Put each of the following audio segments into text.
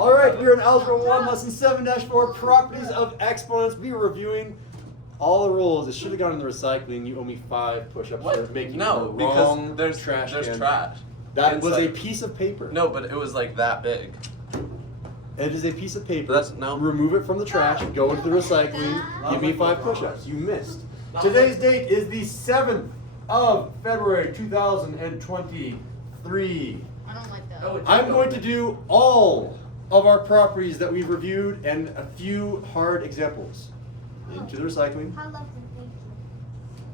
All right, we're in Algebra 1, Lesson 7-4, Properties of Exponents. We were reviewing all the rules. It should have gone in the recycling. You owe me 5 push-ups for making the wrong because there's trash There's can. trash. That was a piece of paper. No, but it was like that big. It is a piece of paper. No. Remove it from the trash, go into the recycling, give me 5 push-ups. You missed. Today's date is the 7th of February, 2023. I don't like that. I'm going to do all of our properties that we've reviewed and a few hard examples. Into the recycling. I love the thank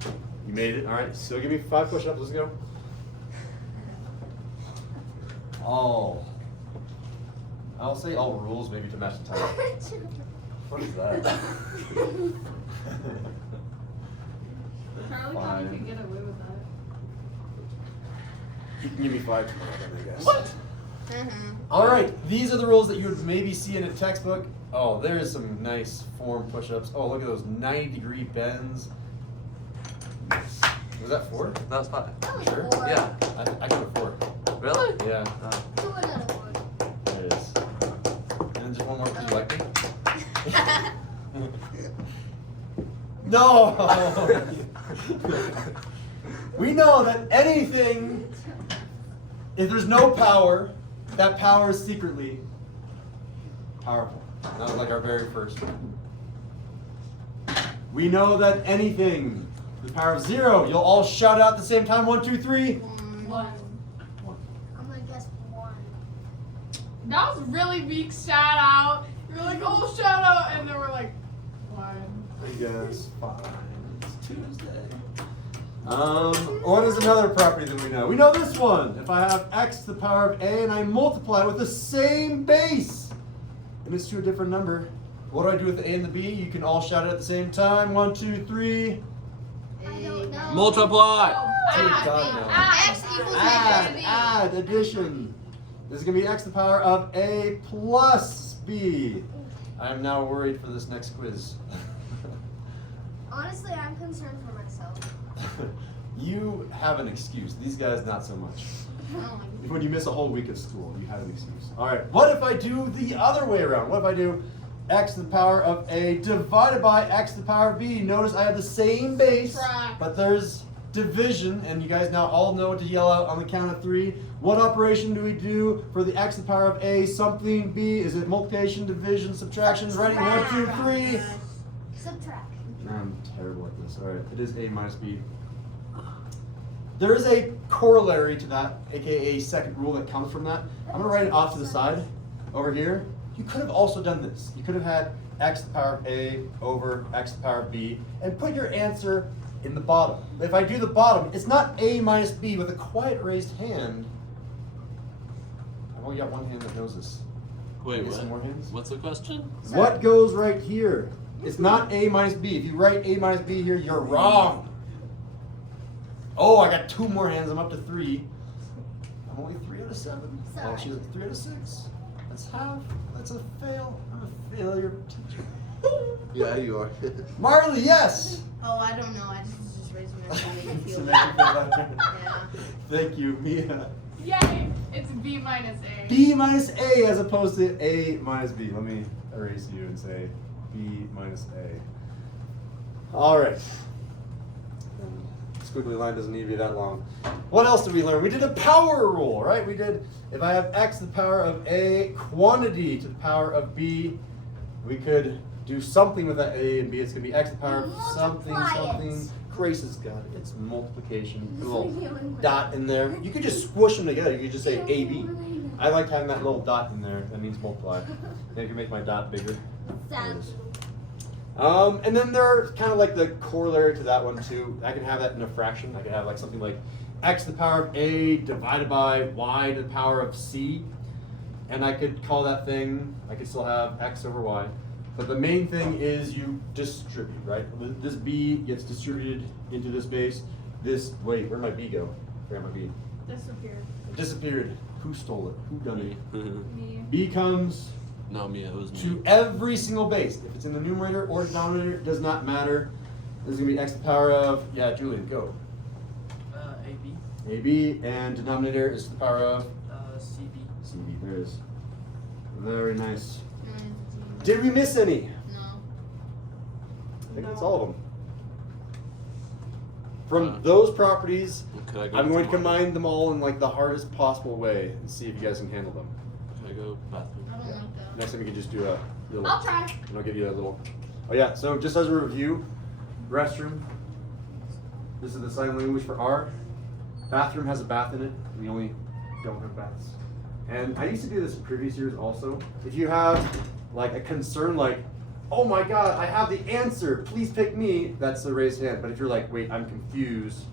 you. You made it. All right. So give me 5 push-ups. Let's go. I'll say all rules maybe to match the title. What is that? Charlie thought you could get away with that. You can give me 5 tomorrow, I guess. What? All right. These are the rules that you would maybe see in a textbook. Oh, there's some nice form push-ups. Oh, look at those 90-degree bends. Nice. Was that 4? That was 5. That was Sure. 4. Yeah. I got a 4. Really? Yeah. Do another one. There it is. And then just one more because you like me. No! We know that anything, if there's no power, that power is secretly powerful. That was like our very first one. We know that anything, the power of 0, you'll all shout out at the same time. 1, 2, 3. 1. I'm gonna guess 1. That was really weak shout out. You're like, oh, shout out, and then we're like, 1. I guess fine. It's Tuesday. What is another property that we know? We know this one. If I have x to the power of a and I multiply it with the same base, and it's to a different number, what do I do with the a and the b? You can all shout it at the same time. 1, 2, 3. I don't know. Multiply. Dear God, no. X equals Add, addition. This is going to be x to the power of a plus b. I'm now worried for this next quiz. Honestly, I'm concerned for myself. You have an excuse. These guys, not so much. When you miss a whole week of school, you have an excuse. All right, what if I do the other way around? What if I do x to the power of a divided by x to the power of b? Notice I have the same base, but there's division, and you guys now all know what to yell out on the count of 3. What operation do we do for the x to the power of a something b? Is it multiplication, division, subtraction? Ready? 1, 2, 3. Subtract. I'm terrible at this. All right, it is a minus b. There is a corollary to that, aka second rule that comes from that. I'm gonna write it off to the side over here. You could have also done this. You could have had x to the power of a over x to the power of b and put your answer in the bottom. If I do the bottom, it's not a minus b with a quiet raised hand. I've only got one hand that knows this. Wait, Get some more what? hands? What's the question? What goes right here? It's not a minus b. If you write a minus b here, you're wrong. Oh, I got 2 more hands. I'm up to 3. I'm only 3 out of 7. Sorry. Oh, she's at 3 out of 6. That's half. That's a fail. I'm a failure teacher. Yeah, you are. Marley, yes. Oh, I don't know. I just raised my hand to make you So feel make you feel better. better. Yeah. Thank you, Mia. Yay! It's B minus A. B minus A as opposed to A minus B. Let me erase you and say B minus A. All right. Squiggly line doesn't need to be that long. What else did we learn? We did a power rule, right? We did, if I have x to the power of a quantity to the power of b, we could do something with that a and b. It's going to be x to the power of something, something. Grace has got it. It's multiplication. Put a little dot in there. You could just squish them together. You could just say AB. I like having that little dot in there. That means multiply. Then you can make my dot bigger. There it is. And then there are kind of like the corollary to that one too. I can have that in a fraction. I can have like something like x to the power of a divided by y to the power of c. And I could call that thing, I could still have x over y. But the main thing is you distribute, right? This b gets distributed into this base. This, wait, where'd my b go? Where'd my b? Disappeared. It disappeared. Who stole it? Who done it? Me. B comes No, Mia, it was me. to every single base. If it's in the numerator or denominator, it does not matter. This is going to be x to the power of, yeah, Julian, go. AB. AB, and denominator is to the power of? CB. CB, there it is. Very nice. 9, Did we miss any? No. I think that's all of them. From those properties, Could I go I'm going to to my- combine them all in like the hardest possible way and see if you guys can handle them. Could I go bathroom? I don't like that. Next time we can just do a little. I'll try. And I'll give you a little. Oh yeah. So just as a review, restroom. This is the sign language for R. Bathroom has a bath in it. We only don't have baths. And I used to do this in previous years also. If you have like a concern like, oh my God, I have the answer, please pick me, that's the raised hand. But if you're like, wait, I'm confused,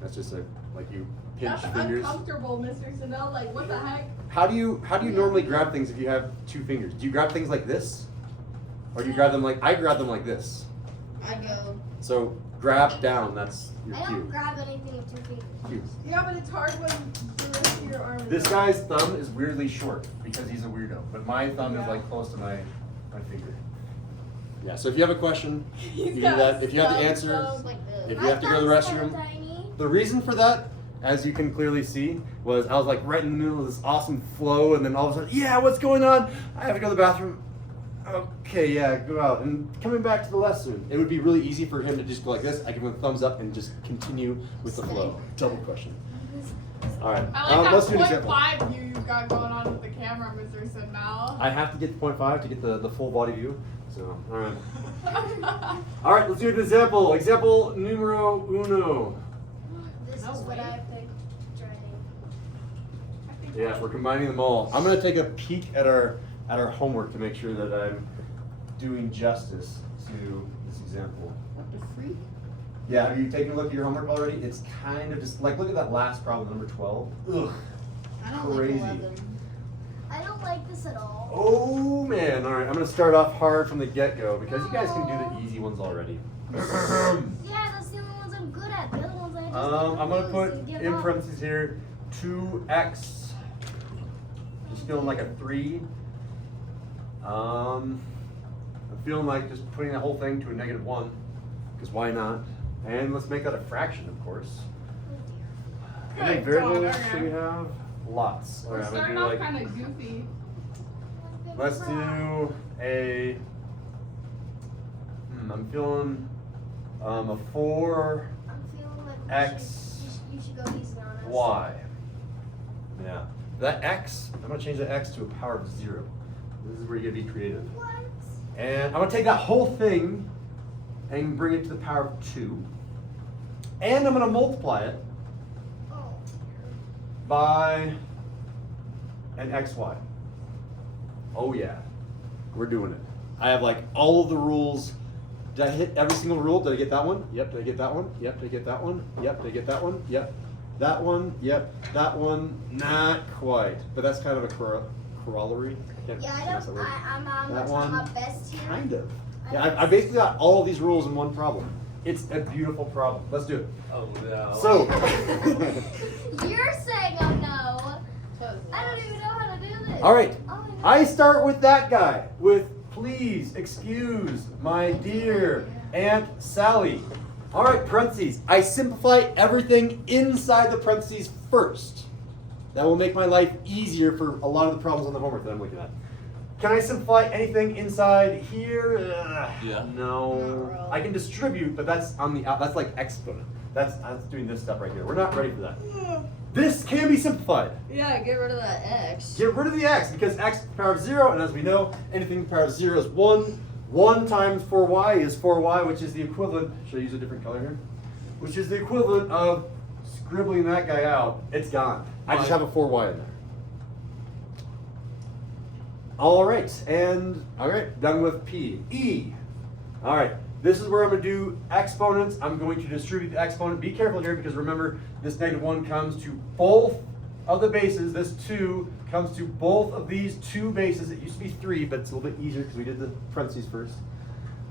that's just a, like you pinch That's fingers. uncomfortable, Mr. Sandell. Like, what the heck? How do you normally grab things if you have 2 fingers? Do you grab things like this? Or do you grab them like, I grab them like this. I go. So grab down, that's your I don't cue. grab anything with 2 fingers. Cue. Yeah, but it's hard when the rest of your arm is This up. guy's thumb is weirdly short because he's a weirdo, but my thumb is Yeah. like close to my finger. Yeah, so if you have a question, you He's do got that. If you have the stub, answer, stub. Like this. if you have to go to the My thumb's kinda restroom, tiny. the reason for that, as you can clearly see, was I was like right in the middle of this awesome flow, and then all of a sudden, yeah, what's going on? I have to go to the bathroom. Okay, yeah, go out. And coming back to the lesson, it would be really easy for him to just go like this. I give him a thumbs up and just continue with the flow. Double question. All right, I like let's that do an example. 0.5 view you've got going on with the camera, Mr. Sandell. I have to get the 0.5 to get the full body view. So, all right. All right, let's do an example. Example numero uno. This No is what way. I picked dreading. Yeah, we're combining them all. I'm gonna take a peek at our homework to make sure that I'm doing justice to this example. What the freak? Yeah, have you taken a look at your homework already? It's kind of just like look at that last problem, number 12. Ugh. I don't Crazy. like 11. I don't like this at all. Oh man! All right, I'm gonna start off hard from the get-go because you guys can do the easy ones already. Yeah, that's the only ones I'm good at. The other ones I just I'm gonna lose put and give in up. parentheses here 2x. Just feeling like a 3. I'm feeling like just putting that whole thing to a -1, because why not? And let's make that a fraction, of course. How many Good variables God, should we have? Lots. All We're right, I'm starting gonna off do kind like. of goofy. Let's do a. I'm feeling a 4. I'm feeling like X, you should go easy on us. Y. Yeah. That x, I'm gonna change that x to a power of 0. This is where you gotta be creative. What? And I'm gonna take that whole thing and bring it to the power of 2. And I'm gonna multiply it Oh. by an xy. Oh yeah, we're doing it. I have like all of the rules. Did I hit every single rule? Did I get that one? Yep. Did I get that one? Yep. Did I get that one? Yep. Did I get that one? Yep. That one? Yep. That one? Not quite. But that's kind of a corollary. Yeah, I pronounce don't. that word. I'm That trying my one? best here. Kind of. Yeah, I basically got all of these rules in one problem. It's a beautiful problem. Let's do it. Oh no. So, You're saying I know. I don't even know how to do this. all right. Oh, I start with that guy with please excuse my dear Aunt Sally. All right, parentheses. I simplify everything inside the parentheses first. That will make my life easier for a lot of the problems on the homework that I'm looking at. Can I simplify anything inside here? Yeah. No. Not really. I can distribute, but that's on the that's like exponent. That's doing this stuff right here. We're not ready for that. This can be simplified. Yeah, get rid of that X. Get rid of the x because x to the power of 0, and as we know, anything to the power of 0 is 1. 1 times 4y is 4y, which is the equivalent. Should I use a different color here? Which is the equivalent of scribbling that guy out. It's gone. I just have a 4y in there. All right, and all right, done with p. E. All right, this is where I'm going to do exponents. I'm going to distribute the exponent. Be careful here because remember, this -1 comes to both of the bases. This 2 comes to both of these 2 bases. It used to be 3, but it's a little bit easier because we did the parentheses first.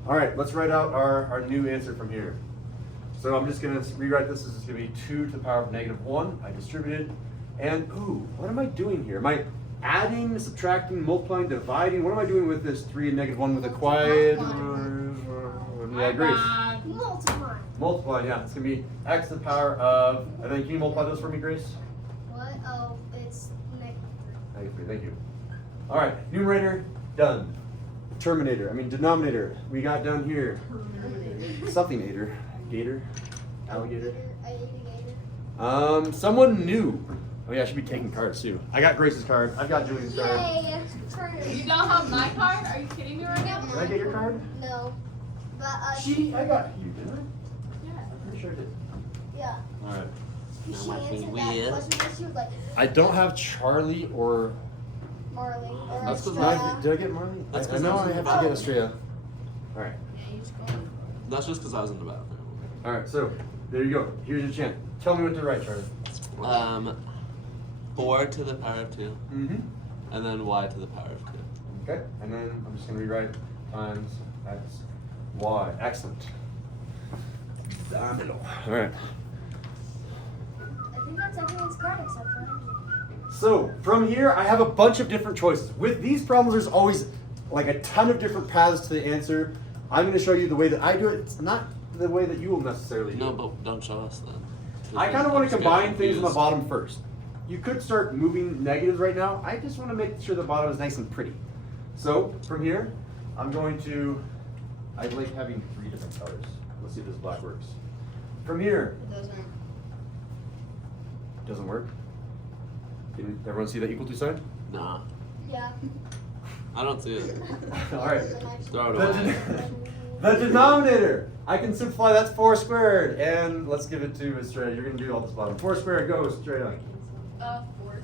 All right, let's write out our new answer from here. So I'm just going to rewrite this. This is going to be 2 to the power of -1. I distributed. And, ooh, what am I doing here? Am I adding, subtracting, multiplying, dividing? What am I doing with this 3 and -1 with a quiet? Yeah, Grace. Multiply. Multiply, yeah. It's going to be x to the power of, and then can you multiply those for me, Grace? What? Oh, it's -3. Thank you. All right, numerator done. Denominator. We got down here something-ator, gator, alligator. I ate a gator. Someone new. Oh yeah, I should be taking cards too. I got Grace's card. I've got Julian's card. Yay! You don't have my card? Are you kidding me right now? Did I get your card? No. But I got you, didn't I? Yeah. I'm pretty sure I did. Yeah. All right. She Now my answered thing that weird. question, but she was like, I don't have Charlie or. Marley or That's 'cause Estrella. Did I get Marley? That's I 'cause know I was I in have the to get bathroom. Estrella. All right. That's just because I was in the bathroom. All right. So there you go. Here's your chance. Tell me what to write, Charlie. 4 to the power of 2, Mm-hmm. and then y to the power of 2. Okay. And then I'm just gonna rewrite times x, y. Excellent. Domino. All right. I think that's everyone's card except for mine. So from here, I have a bunch of different choices. With these problems, there's always like a ton of different paths to the answer. I'm going to show you the way that I do it. It's not the way that you will necessarily do No, it. but don't show us then. I kind of want to I'm combine things on the confused. bottom first. You could start moving negatives right now. I just want to make sure the bottom is nice and pretty. So from here, I'm going to, I like having 3 different colors. Let's see if this black works. From here, It doesn't. doesn't work. Can everyone see that equal to sign? Nah, Yeah. I don't see it. All right. Throw it The, away. the denominator. I can simplify. That's 4 squared. And let's give it to Estrella. You're going to do all this bottom. 4 squared. Go, Estrella. 4 squared.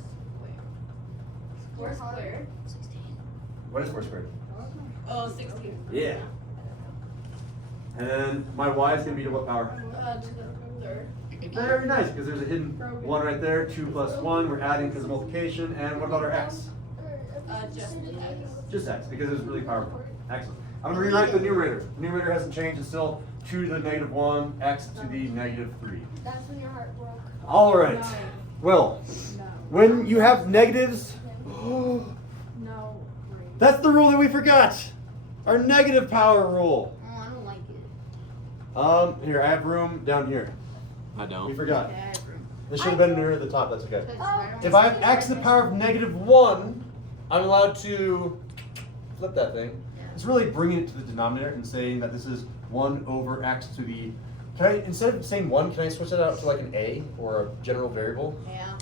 4 squared. 16. What is 4 squared? Oh, 16. Yeah. And then my y is going to be to what power? To the third. Very nice, because there's a hidden 1 right there. 2 plus 1. We're adding because of multiplication. And what about our x? Just the x. Just x, because it was really powerful. Excellent. I'm going to rewrite the numerator. The numerator hasn't changed. It's still 2 to the negative 1, x to the negative 3. That's when your heart broke. All right. Well, No. when you have negatives, No. that's the rule that we forgot. Our negative power rule. Oh, I don't like it. Here, I have room down here. I We don't. forgot. Yeah, This should have been near the top. That's okay. Oh. If I have x to the power of negative 1, I'm allowed to flip that thing. It's really bringing it to the denominator and saying that this is 1 over x to the. Can I, instead of saying 1, can I switch that out to like an a or a general variable? Yeah.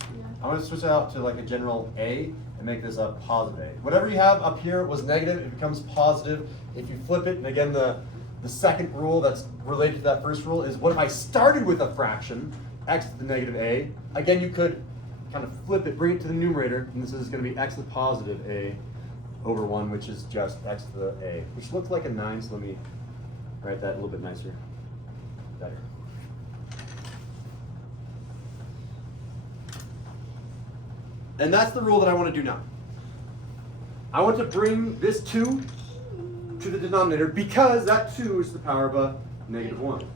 I'm going to switch it out to like a general a and make this a positive a. Whatever you have up here was negative, it becomes positive if you flip it. And again, the second rule that's related to that first rule is what if I started with a fraction, x to the negative a. Again, you could kind of flip it, bring it to the numerator, and this is going to be x to the positive a over 1, which is just x to the a, which looks like a 9, so let me write that a little bit nicer. Better. And that's the rule that I want to do now. I want to bring this 2 to the denominator because that 2 is the power of a negative 1.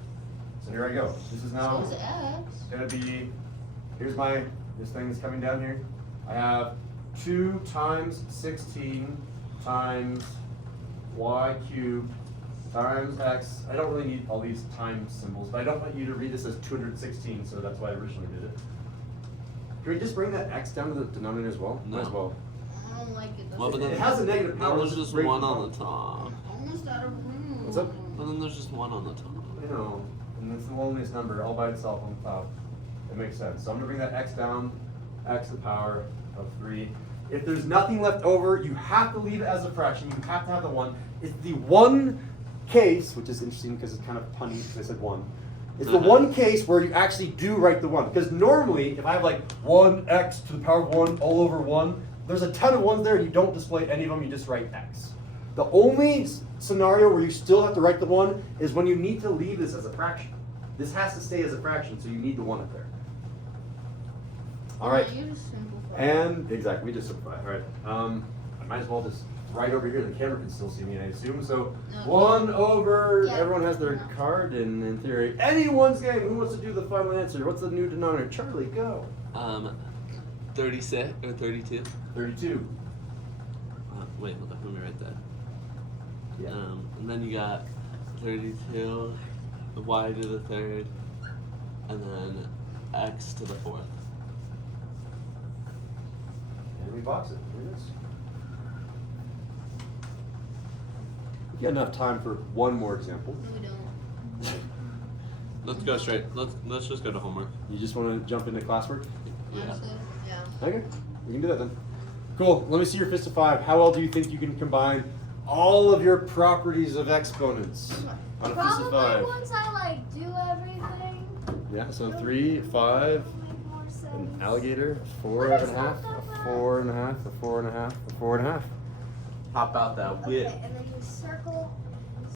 So here I go. This is now So is x. going to be, here's my, this thing is coming down here. I have 2 times 16 times y cubed times x. I don't really need all these times symbols, but I don't want you to read this as 216, so that's why I originally did it. Can we just bring that x down to the denominator as well? Might as No. well. I don't like it. Well, but then It has a negative power. There's let's just break 1 the on the bottom. top. Almost out of room. What's up? But then there's just 1 on the top. I know, and it's the loneliest number all by itself on the top. It makes sense. So I'm gonna bring that x down, x to the power of 3. If there's nothing left over, you have to leave it as a fraction. You have to have the 1. It's the one case, which is interesting because it's kind of punny because I said 1. It's the one case where you actually do write the 1. Because normally, if I have like 1x to the power of 1 all over 1, there's a ton of 1s there and you don't display any of them, you just write x. The only scenario where you still have to write the 1 is when you need to leave this as a fraction. This has to stay as a fraction, so you need the 1 up there. All right. You just simplify. And exactly, we just simplify. All right. I might as well just right over here. The camera can still see me, I assume. So No. 1 over. Yeah. Everyone has their card, and in theory, anyone's game. Who wants to do the final answer? What's the new denominator? Charlie, go. 36 or 32. 32. Wait, hold on, let me write that. Yeah. And then you got 32, y to the third, and then x to the fourth. And we box it. Here it is. You got enough time for one more example. No, we don't. Let's go straight. Let's just go to homework. You just want to jump into classwork? Yeah. Honestly, yeah. Okay, we can do that then. Cool. Let me see your fist of 5. How well do you think you can combine all of your properties of exponents on a fist of Probably 5? once I like do everything. Yeah. So 3, 5, Make more sense. an alligator, 4 What and is a half, that a number? 4 and a half, a 4 and a half, a 4 and a half. Pop out that Okay, whip. and then you circle